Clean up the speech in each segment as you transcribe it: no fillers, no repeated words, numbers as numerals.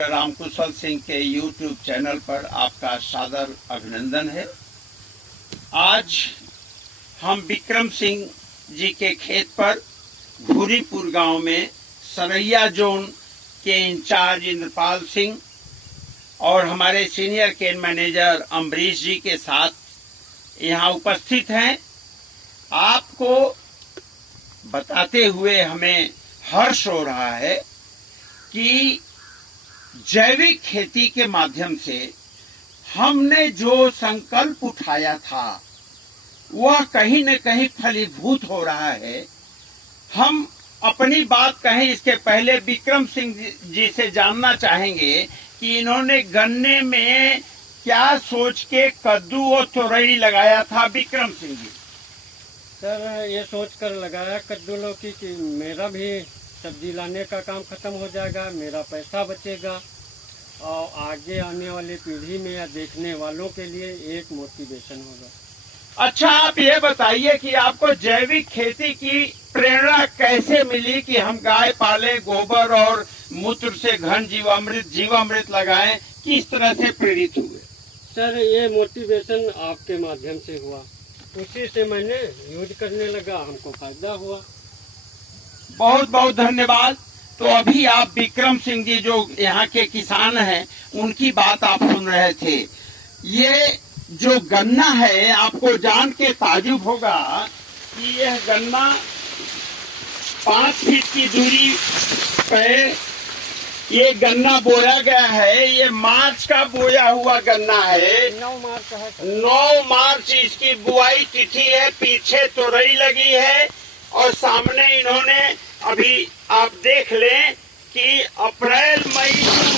रामकुशल सिंह के YouTube channel पर आपका सादर अभिनंदन है। आज हम विक्रम सिंह जी के खेत पर घूरीपुर गांव में सरैया जोन के इंचार्ज इंद्रपाल सिंह और हमारे सीनियर केन मैनेजर अम्बरीश जी के साथ यहाँ उपस्थित हैं। आपको बताते हुए हमें हर्ष हो रहा है कि जैविक खेती के माध्यम से हमने जो संकल्प उठाया था वह कहीं न कहीं फलीभूत हो रहा है। हम अपनी बात कहें इसके पहले विक्रम सिंह जी से जानना चाहेंगे कि इन्होंने गन्ने में क्या सोच के कद्दू और तोरई लगाया था। विक्रम सिंह जी सर, ये सोच कर लगाया कद्दू लौकी कि मेरा भी सब्जी लाने का काम खत्म हो जाएगा, मेरा पैसा बचेगा और आगे आने वाली पीढ़ी में या देखने वालों के लिए एक मोटिवेशन होगा। अच्छा, आप ये बताइए कि आपको जैविक खेती की प्रेरणा कैसे मिली कि हम गाय पालें, गोबर और मूत्र से घन जीवामृत लगाएं, किस तरह से प्रेरित हुए? सर, ये मोटिवेशन आपके माध्यम से हुआ, उसी से मैंने यूज करने लगा, हमको फायदा हुआ। बहुत बहुत धन्यवाद। तो अभी आप विक्रम सिंह जी जो यहाँ के किसान हैं उनकी बात आप सुन रहे थे। ये जो गन्ना है, आपको जान के ताजुब होगा कि यह गन्ना 5 फीट की दूरी पे ये गन्ना बोया गया है। ये मार्च का बोया हुआ गन्ना है। 9 मार्च का है। 9 मार्च इसकी बुआई तिथि है। पीछे तोरई लगी है और सामने इन्होंने अभी आप देख लें कि अप्रैल मई जून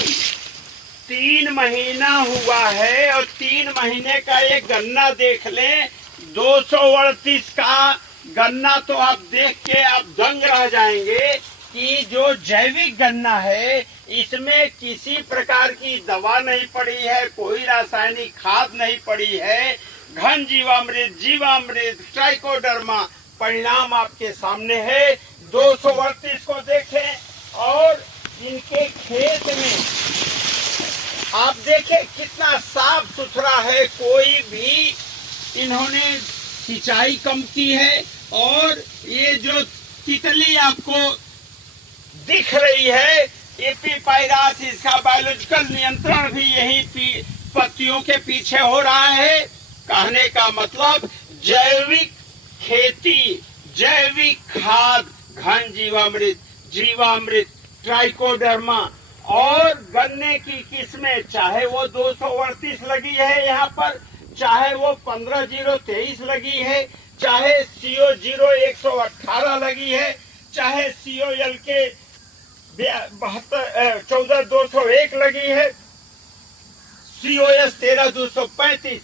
3 महीना हुआ है और 3 महीने का ये गन्ना देख लें। 238 का गन्ना तो आप देख के आप दंग रह जाएंगे कि जो जैविक गन्ना है इसमें किसी प्रकार की दवा नहीं पड़ी है, कोई रासायनिक खाद नहीं पड़ी है। घन जीवामृत, ट्राइकोडर्मा परिणाम आपके सामने है। 238 को देखें और इनके खेत में आप देखें कितना साफ सुथरा है। कोई भी इन्होंने सिंचाई कम की है और ये जो तितली आपको दिख रही है एपीपाइरास, इसका बायोलॉजिकल नियंत्रण भी यही पत्तियों के पीछे हो रहा है। कहने का मतलब जैविक खेती, जैविक खाद, घन जीवामृत, ट्राइकोडर्मा और गन्ने की किस्में, चाहे वो 238 लगी है यहाँ पर, चाहे वो 15-023 लगी है, चाहे CO0 118 लगी है, चाहे COL के 14201 लगी है, COS 13235,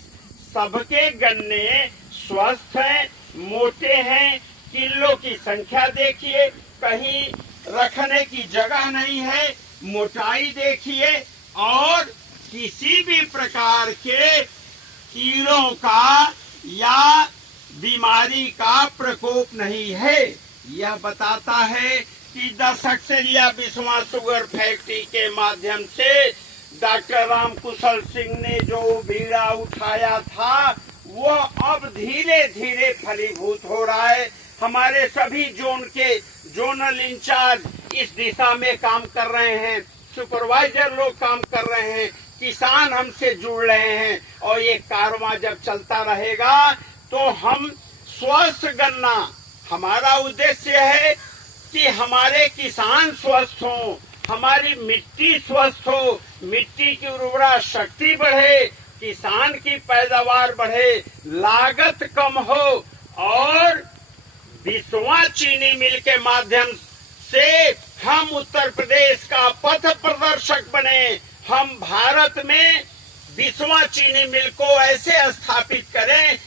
सबके गन्ने स्वस्थ हैं, मोटे हैं। किलो की संख्या देखिए, कहीं रखने की जगह नहीं है। मोटाई देखिए और किसी भी प्रकार के कीड़ों का या बीमारी का प्रकोप नहीं है। यह बताता है कि दशक से लिया विश्वा शुगर फैक्ट्री के माध्यम से डॉक्टर रामकुशल सिंह ने जो बीड़ा उठाया था वो अब धीरे धीरे फलीभूत हो रहा है। हमारे सभी जोन के जोनल इंचार्ज इस दिशा में काम कर रहे हैं, सुपरवाइजर लोग काम कर रहे हैं, किसान हमसे जुड़ रहे हैं और ये कारवां जब चलता रहेगा तो हम स्वस्थ गन्ना, हमारा उद्देश्य है कि हमारे किसान स्वस्थ हों, हमारी मिट्टी स्वस्थ हो, मिट्टी की उर्वरा शक्ति बढ़े, किसान की पैदावार बढ़े, लागत कम हो और विश्वा चीनी मिल के माध्यम से हम उत्तर प्रदेश का पथ प्रदर्शक बने। हम भारत में विश्वा चीनी मिल को ऐसे स्थापित करें